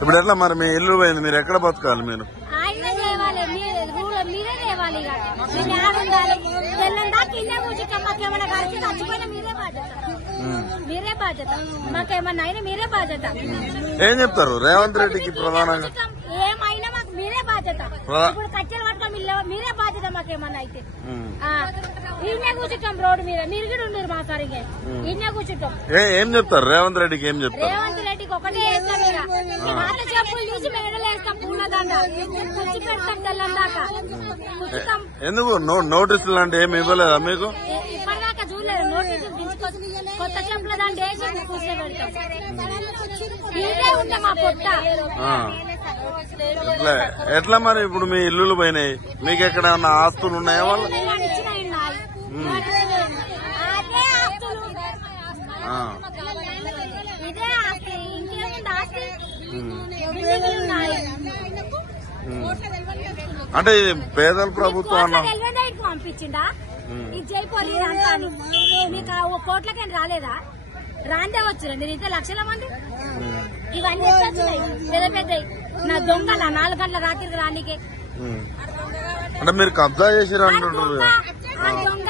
ఇప్పుడు ఎట్లా మరి మీ ఇల్లు పోయింది, మీరు ఎక్కడ బతకాలి? మీరు ఆయనే చేయాలి, మీరే చేయాలి. తెల్లందాకా ఇల్లే కూర్చుంటాం. మాకేమైనా కలిసి చచ్చిపోయినా మీరే బాధ్యత. మాకేమన్నా అయినా మీరే బాధ్యత. ఏం చెప్తారు రేవంత్ రెడ్డికి? ప్రధానంగా ఏమైనా మాకు మీరే బాధ్యత. ఇప్పుడు కట్టెలు పట్టుకోం మీరే బాధ్యత. మాకేమన్నా అయితే ఇన్నే కూర్చుంటాం రోడ్డు మీద. మీరు కూడా ఉండరు మా సరిగ్గా ఇన్నే కూర్చుంటాం. ఏం చెప్తారు రేవంత్ రెడ్డికి? ఏం చెప్తారు రేవంత్ రెడ్డికి? ఒకటే వేస్తాం. పాత చెప్పులు తీసి మెడలు వేస్తాం, పూలదండ కూర్చి పెడతాం తెల్లందాకా కూర్చుంటాం. ఎందుకు నోటీసులు లాంటి ఏమి ఇవ్వలేదా మీకు? ఇప్పటిదాకా చూడలేదు. నోటీసులు తీసుకొచ్చి కొత్త చెప్పుల దాంట్లో వేసి కూర్చోబెడతాం. ఇదే ఉంటే మా పొట్ట. ఎట్లా మరి ఇప్పుడు మీ ఇల్లులు పోయినాయి, మీకు ఎక్కడేమన్నా ఆస్తులు ఉన్నాయా? వాళ్ళు అదే ఆస్తులు, ఇదే ఆస్తి, ఇంకేముంది ఆస్తి? అంటే పేదల ప్రభుత్వం అన్న పంపించిండా? ఇది చేయపోలేదు అంతా. మీకు కోట్లకేం రాలేదా? రాందే వచ్చిరండి. ఇంత లక్షల మంది ఇవన్నీ వచ్చినాయి పెద్ద పెద్ద నా దొంగల 4 గంటల రాత్రికి రానికే. అంటే మీరు కబ్జా చేసిరు అంటుంటారు. దొంగ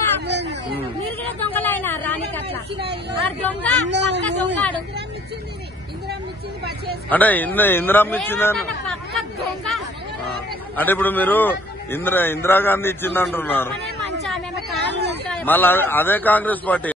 మీరు కూడా దొంగలైనా రానికి అట్లా. ఆ దొంగ పక్క దొంగాడు. అంటే ఇందిరమ్మ ఇచ్చిందని పక్క దొంగ. అంటే ఇప్పుడు మీరు ఇందిరాగాంధీ ఇచ్చిందంటున్నారు. మంచి మళ్ళీ అదే కాంగ్రెస్ పార్టీ